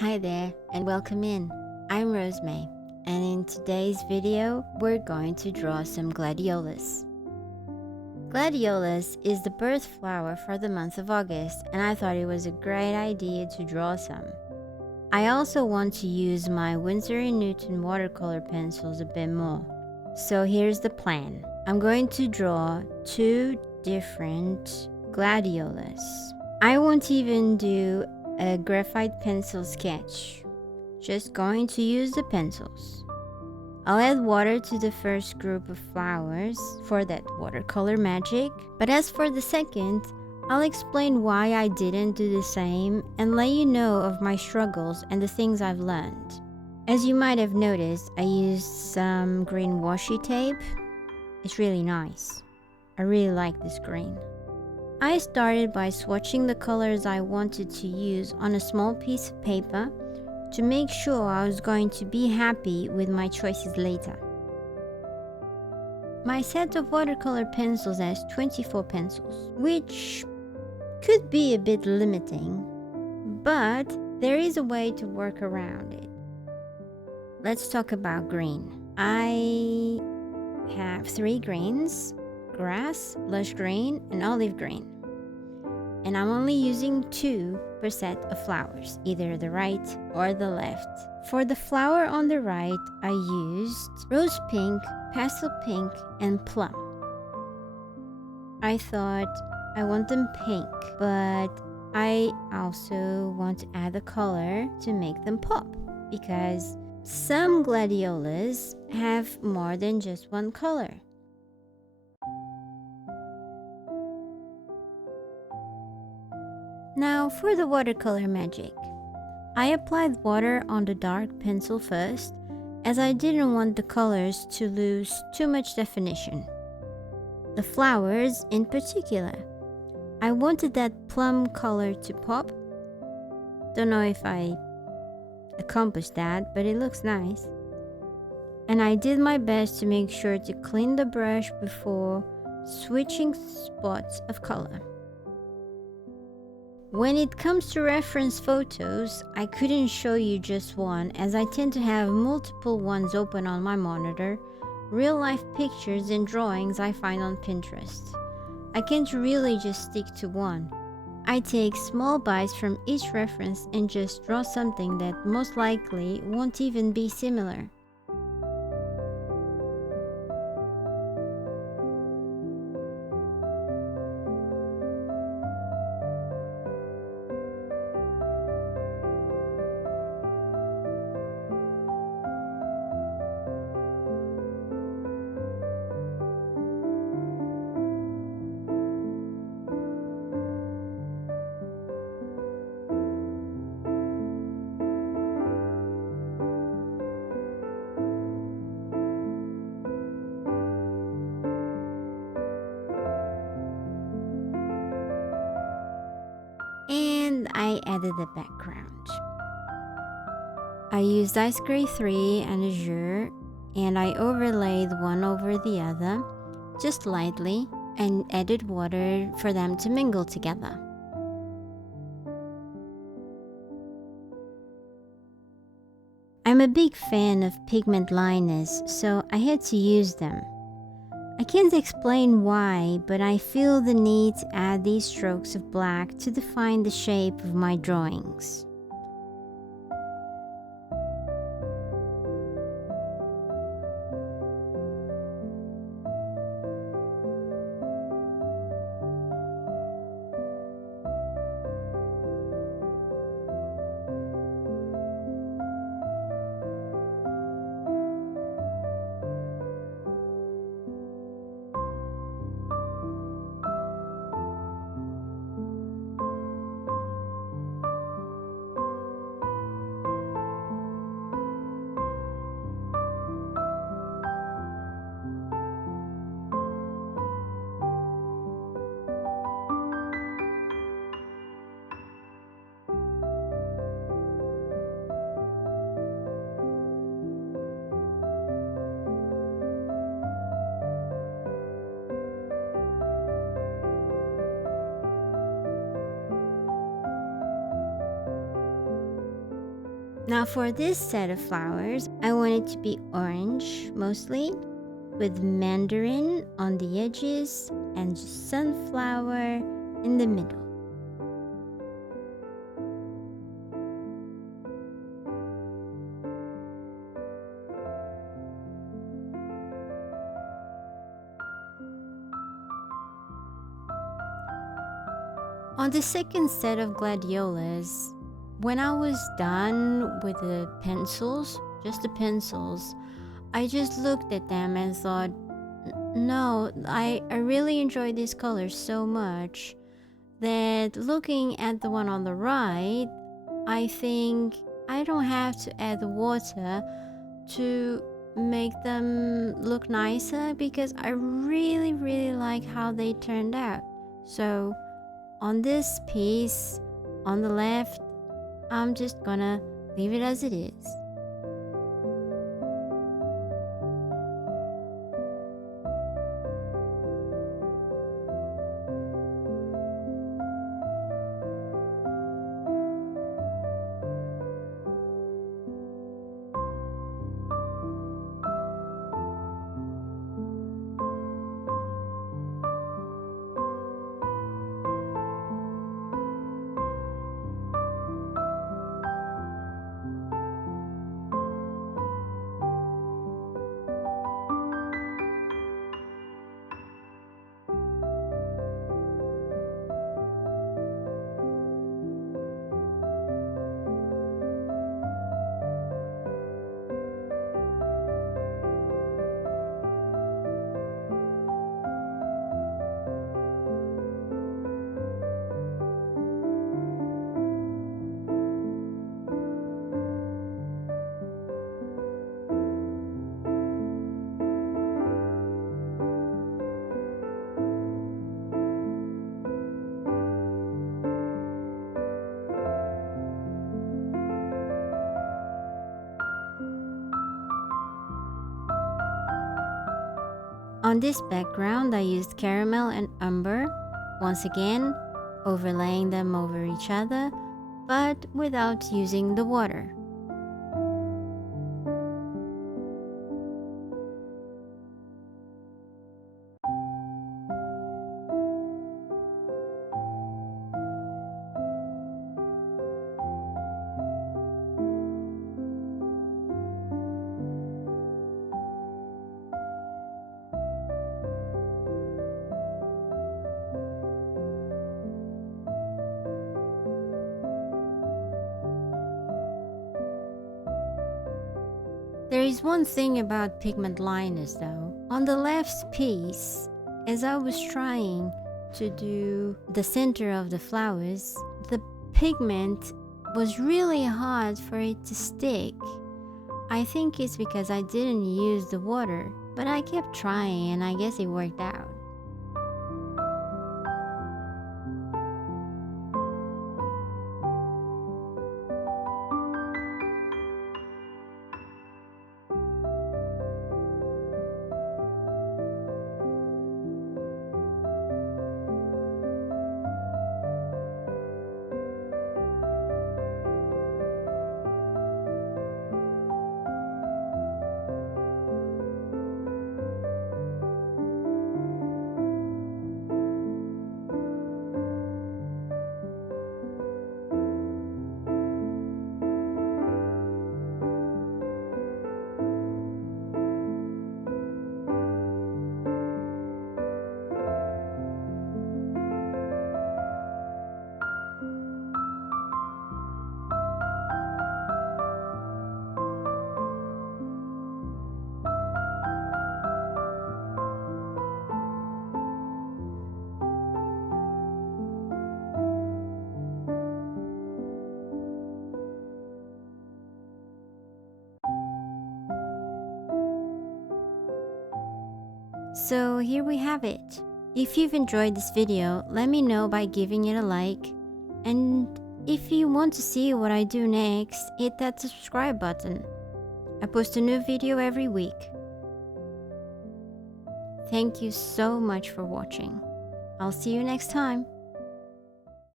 Hi there and welcome in. I'm Rosemary, and in today's video we're going to draw some gladiolus. Gladiolus is the birth flower for the month of August, and I thought it was a great idea to draw some. I also want to use my Winsor & Newton watercolor pencils a bit more. So here's the plan. I'm going to draw two different gladiolus. I won't even do a graphite pencil sketch, just going to use the pencils. I'll add water to the first group of flowers for that watercolor magic, but as for the second, I'll explain why I didn't do the same and let you know of my struggles and the things I've learned. As you might have noticed, I used some green washi tape. It's really nice. I really like this green. I started by swatching the colors I wanted to use on a small piece of paper to make sure I was going to be happy with my choices later. My set of watercolor pencils has 24 pencils, which could be a bit limiting, but there is a way to work around it. Let's talk about green. I have 3 greens: grass, lush green, and olive green. And I'm only using 2 per set of flowers, either the right or the left. For the flower on the right, I used rose pink, pastel pink, and plum. I thought I want them pink, but I also want to add a color to make them pop, because some gladiolus have more than just one color. Now for the watercolor magic. I applied water on the dark pencil first, as I didn't want the colors to lose too much definition. The flowers in particular. I wanted that plum color to pop. Don't know if I accomplished that, but it looks nice. And I did my best to make sure to clean the brush before switching spots of color. When it comes to reference photos, I couldn't show you just one, as I tend to have multiple ones open on my monitor, real life pictures and drawings I find on Pinterest. I can't really just stick to one. I take small bites from each reference and just draw something that most likely won't even be similar. And I added the background. I used Ice Gray 3 and Azure, and I overlaid one over the other, just lightly, and added water for them to mingle together. I'm a big fan of pigment liners, so I had to use them. I can't explain why, but I feel the need to add these strokes of black to define the shape of my drawings. Now for this set of flowers, I want it to be orange mostly, with mandarin on the edges and sunflower in the middle. On the second set of gladiolus, when I was done with the pencils, just the pencils, I just looked at them and thought, no, I really enjoy these colors so much that looking at the one on the right, I think I don't have to add water to make them look nicer because I really like how they turned out. So on this piece on the left, I'm just gonna leave it as it is. On this background, I used caramel and umber, once again overlaying them over each other, but without using the water. There is one thing about pigment liners though. On the left piece, as I was trying to do the center of the flowers, the pigment was really hard for it to stick. I think it's because I didn't use the water, but I kept trying and I guess it worked out. So here we have it. If you've enjoyed this video, let me know by giving it a like. And if you want to see what I do next, hit that subscribe button. I post a new video every week. Thank you so much for watching. I'll see you next time.